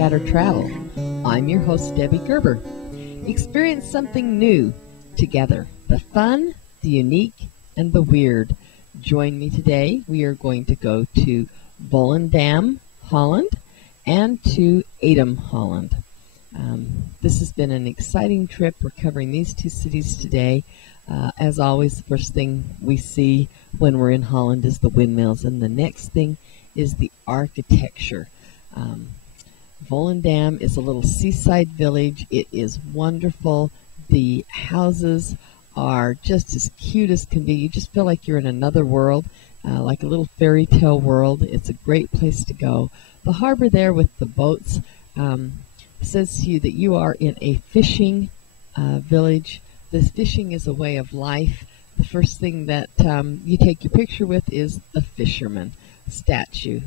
Scattered Travel. I'm your host, Debbie Gerber. Experience something new together. The fun, the unique, and the weird. Join me today. We are going to go to Volendam, Holland, and to Edam, Holland. This has been an exciting trip. We're covering these two cities today. As always, the first thing we see when we're in Holland is the windmills, and the next thing is the architecture. Volendam is a little seaside village. It is wonderful. The houses are just as cute as can be. You just feel like you're in another world, like a little fairy tale world. It's a great place to go. The harbor there with the boats says to you that you are in a fishing village. This fishing is a way of life. The first thing that you take your picture with is the fisherman statue.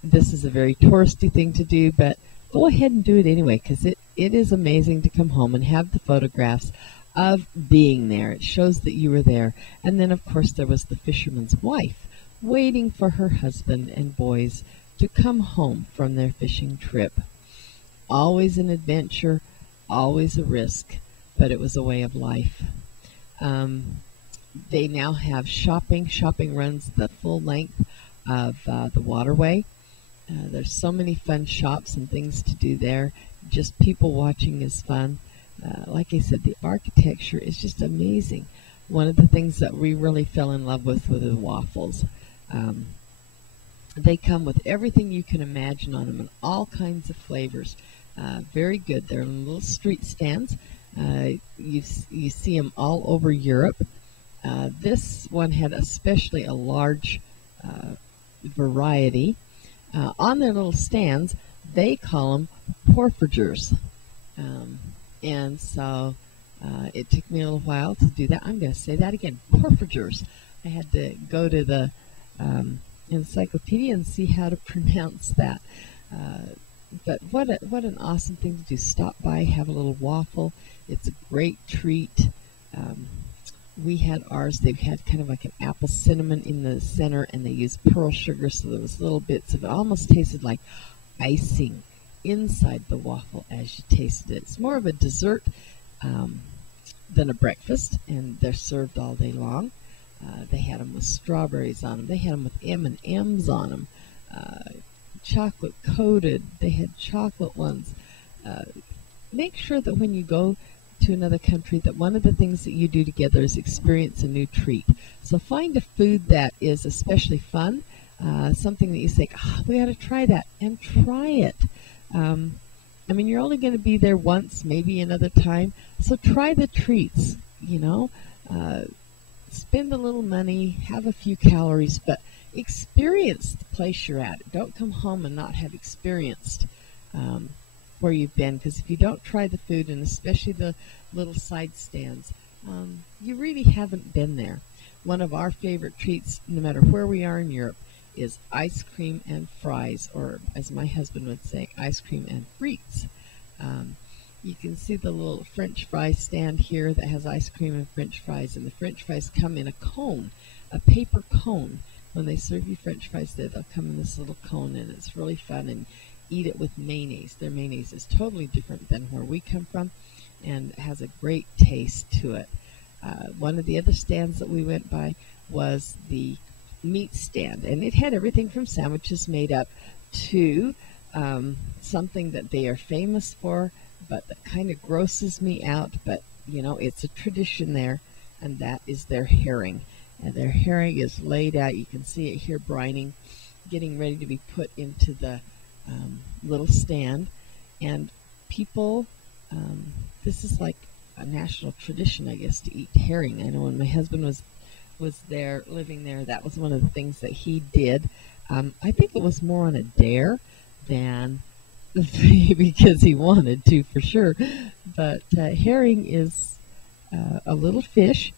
This is a very touristy thing to do, but go ahead and do it anyway, because it is amazing to come home and have the photographs of being there. It shows that you were there. And then, of course, there was the fisherman's wife waiting for her husband and boys to come home from their fishing trip. Always an adventure, always a risk, but it was a way of life. They now have shopping. Shopping runs the full length of the waterway. There's so many fun shops and things to do there. Just people watching is fun. Like I said, the architecture is just amazing. One of the things that we really fell in love with were the waffles. They come with everything you can imagine on them and all kinds of flavors. Very good. They're in little street stands. You see them all over Europe. This one had especially a large variety. On their little stands, they call them porfagers. And so it took me a little while to do that. I'm going to say that again, porfagers. I had to go to the encyclopedia and see how to pronounce that. But what an awesome thing to do. Stop by, have a little waffle. It's a great treat. We had ours. They had kind of like an apple cinnamon in the center, and they used pearl sugar, so there was little bits of it. Almost tasted like icing inside the waffle as you tasted it. It's more of a dessert than a breakfast, and they're served all day long. They had them with strawberries on them. They had them with M&Ms on them. Chocolate coated. They had chocolate ones. Make sure that when you go to another country that one of the things that you do together is experience a new treat. So find a food that is especially fun, something that you say, we ought to try that, and try it. I mean, you're only going to be there once, maybe another time, so try the treats, you know. Spend a little money, have a few calories, but experience the place you're at. Don't come home and not have experienced where you've been, because if you don't try the food, and especially the little side stands, you really haven't been there. One of our favorite treats, no matter where we are in Europe, is ice cream and fries, or as my husband would say, ice cream and frites. You can see the little French fry stand here that has ice cream and French fries, and the French fries come in a cone, a paper cone. When they serve you French fries there, they'll come in this little cone, and it's really fun, and eat it with mayonnaise. Their mayonnaise is totally different than where we come from, and has a great taste to it. One of the other stands that we went by was the meat stand, and it had everything from sandwiches made up to something that they are famous for, but that kind of grosses me out, but you know, it's a tradition there, and that is their herring. And their herring is laid out. You can see it here brining, getting ready to be put into the little stand. And people, this is like a national tradition, I guess, to eat herring. I know when my husband was there, living there, that was one of the things that he did. I think it was more on a dare than because he wanted to, for sure. But herring is a little fish.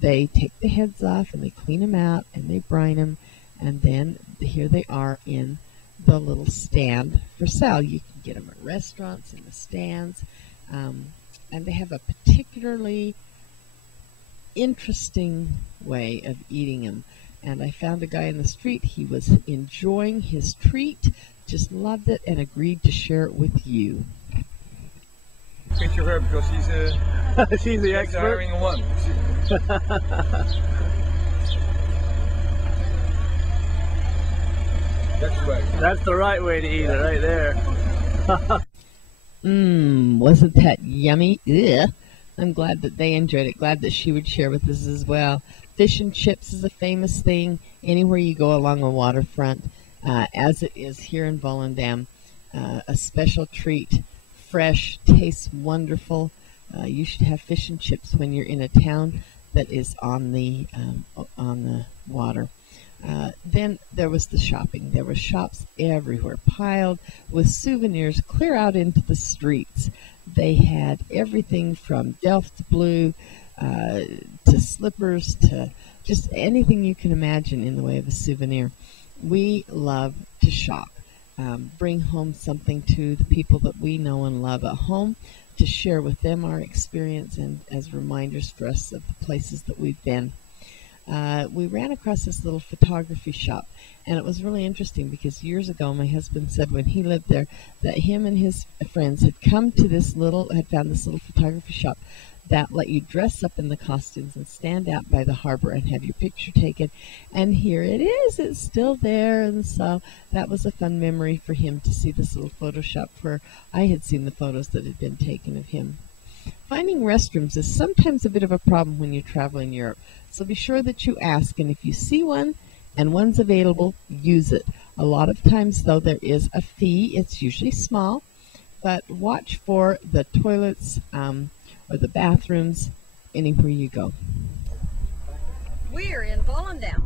They take the heads off, and they clean them out, and they brine them, and then here they are in the little stand for sale. You can get them at restaurants, in the stands, and they have a particularly interesting way of eating them. and I found a guy in the street. He was enjoying his treat, just loved it, and agreed to share it with you. Picture her because she's She's the expert. hiring one. That's right. That's the right way to eat it, right there. Wasn't that yummy? Ugh. I'm glad that they enjoyed it. Glad that she would share with us as well. Fish and chips is a famous thing anywhere you go along a waterfront, as it is here in Volendam. A special treat, fresh, tastes wonderful. You should have fish and chips when you're in a town that is on the water. Then there was the shopping. There were shops everywhere, piled with souvenirs clear out into the streets. They had everything from Delft blue to slippers to just anything you can imagine in the way of a souvenir. We love to shop. Bring home something to the people that we know and love at home to share with them our experience and as reminders for us of the places that we've been. We ran across this little photography shop, and it was really interesting because years ago my husband said when he lived there that him and his friends had found this little photography shop that let you dress up in the costumes and stand out by the harbor and have your picture taken. And here it is, it's still there. And so that was a fun memory for him to see this little photo shop where I had seen the photos that had been taken of him. Finding restrooms is sometimes a bit of a problem when you travel in Europe, so be sure that you ask, and if you see one and one's available, use it. A lot of times, though, there is a fee. It's usually small, but watch for the toilets or the bathrooms anywhere you go. We're in Volendam.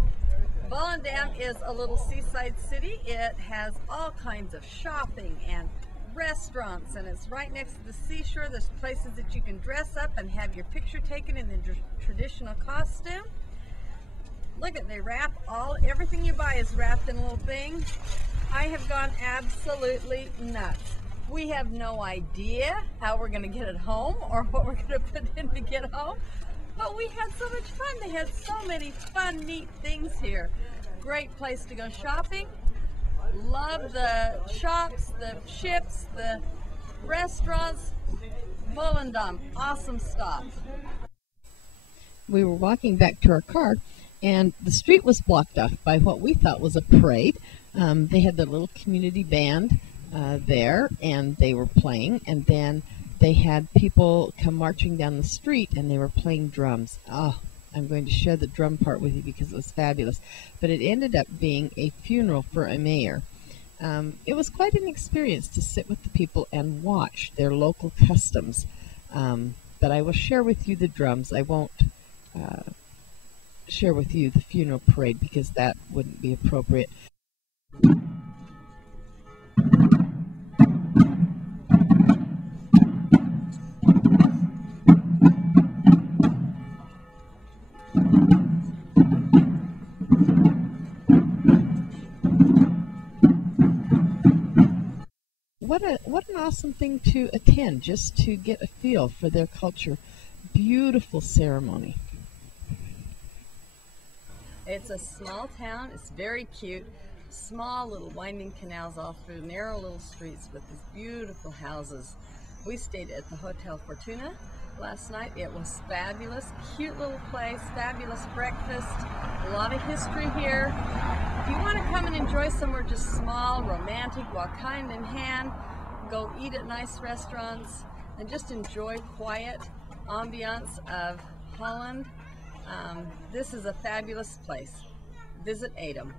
Volendam is a little seaside city. It has all kinds of shopping and restaurants, and it's right next to the seashore. There's places that you can dress up and have your picture taken in the traditional costume. Look at, they wrap everything you buy is wrapped in a little thing. I have gone absolutely nuts. We have no idea how we're going to get it home or what we're going to put in to get home, but we had so much fun. They had so many fun, neat things here. Great place to go shopping. Love the shops, the ships, the restaurants. Volendam, awesome stop. We were walking back to our car, and the street was blocked off by what we thought was a parade. They had their little community band there, and they were playing, and then they had people come marching down the street, and they were playing drums. Oh, I'm going to share the drum part with you because it was fabulous. But it ended up being a funeral for a mayor. It was quite an experience to sit with the people and watch their local customs. But I will share with you the drums. I won't share with you the funeral parade because that wouldn't be appropriate. What an awesome thing to attend, just to get a feel for their culture. Beautiful ceremony. It's a small town. It's very cute. Small little winding canals all through narrow little streets with these beautiful houses. We stayed at the Hotel Fortuna last night. It was fabulous. Cute little place, fabulous breakfast, a lot of history here. If you want to come and enjoy somewhere just small, romantic, walk hand in hand, go eat at nice restaurants, and just enjoy quiet ambiance of Holland, this is a fabulous place. Visit Edam.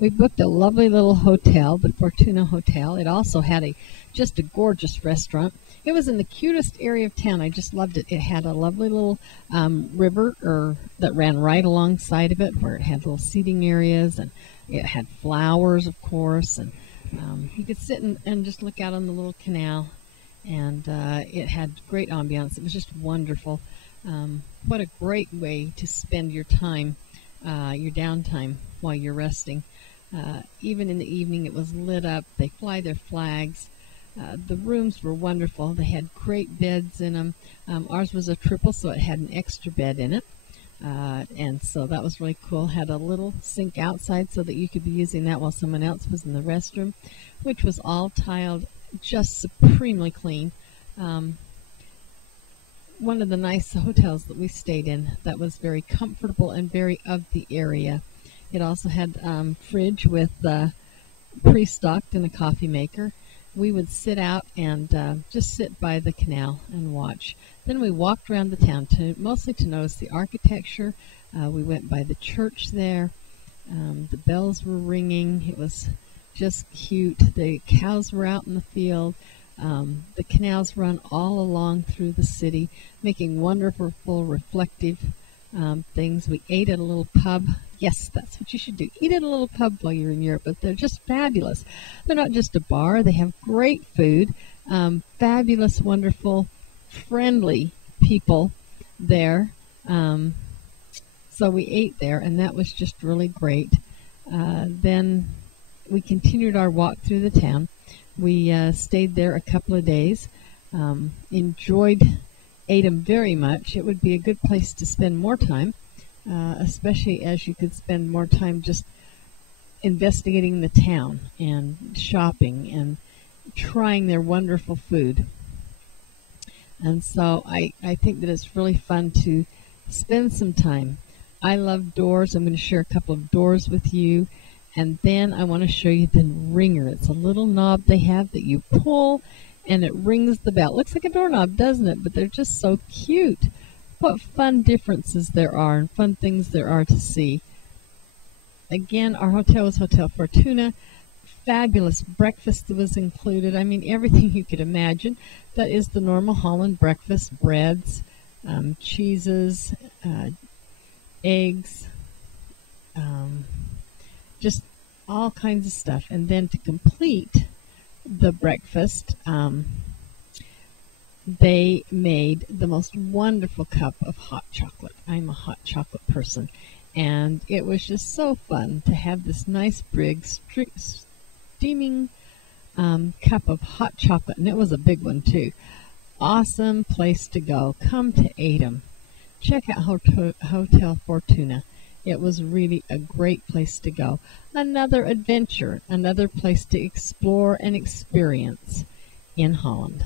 We booked a lovely little hotel, the Fortuna Hotel. It also had just a gorgeous restaurant. It was in the cutest area of town. I just loved it. It had a lovely little river that ran right alongside of it, where it had little seating areas, and it had flowers, of course, and you could sit and just look out on the little canal, and it had great ambiance. It was just wonderful. What a great way to spend your time your downtime while you're resting. Even in the evening, it was lit up. They fly their flags. The rooms were wonderful. They had great beds in them. Ours was a triple, so it had an extra bed in it. And so that was really cool. Had a little sink outside so that you could be using that while someone else was in the restroom, which was all tiled, just supremely clean. One of the nice hotels that we stayed in that was very comfortable and very of the area. It also had fridge with pre-stocked and a coffee maker. We would sit out and just sit by the canal and watch. Then we walked around the town mostly to notice the architecture. We went by the church there. The bells were ringing. It was just cute. The cows were out in the field. The canals run all along through the city, making wonderful, reflective things. We ate at a little pub. Yes, that's what you should do. Eat at a little pub while you're in Europe, but they're just fabulous. They're not just a bar. They have great food, fabulous, wonderful, friendly people there. So we ate there, and that was just really great. Then we continued our walk through the town. We stayed there a couple of days, enjoyed Edam very much. It would be a good place to spend more time, especially as you could spend more time just investigating the town and shopping and trying their wonderful food. And so I think that it's really fun to spend some time. I love doors. I'm going to share a couple of doors with you. And then I want to show you the ringer. It's a little knob they have that you pull, and it rings the bell. It looks like a doorknob, doesn't it? But they're just so cute. What fun differences there are and fun things there are to see. Again, our hotel was Hotel Fortuna. Fabulous breakfast that was included. I mean, everything you could imagine. That is the normal Holland breakfast. Breads, cheeses, eggs, just all kinds of stuff. And then to complete the breakfast, they made the most wonderful cup of hot chocolate. I'm a hot chocolate person. And it was just so fun to have this nice big steaming cup of hot chocolate. And it was a big one too. Awesome place to go. Come to Edam. Check out Hotel Fortuna. It was really a great place to go. Another adventure, another place to explore and experience in Holland.